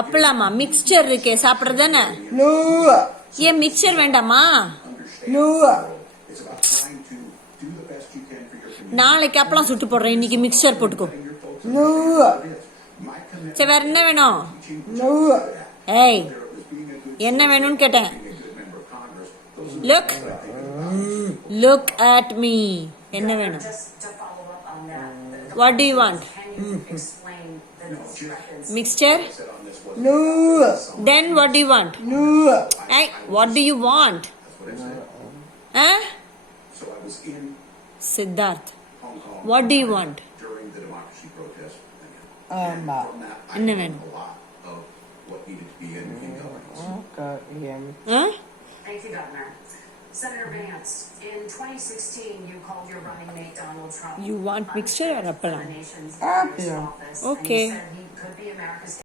அப்பளமா மிக்சர் இருக்கே சாப்பிடுறதானே? No. ஏன் மிக்சர் வேண்டாமா? No. நாளைக்கு அப்பளம் சுட்டு போடுறேன், இன்னைக்கு மிக்சர் போட்டுக்கோ. No. சரி, வேற என்ன வேணும்? No. ஏய், என்ன வேணும்னு கேட்டேன். Look at me. என்ன வேணும்? What do you want? Mixture? No. Then what do you want? No. Hey, what do you want? Huh? Siddharth, what do you want? என்ன வேணும்? Huh? Thank you, Governor. Senator Vance, in 2016, you called your running mate Donald Trump. You want mixture or appalam? The nation's Appalam. office, Okay. and you said he could be America's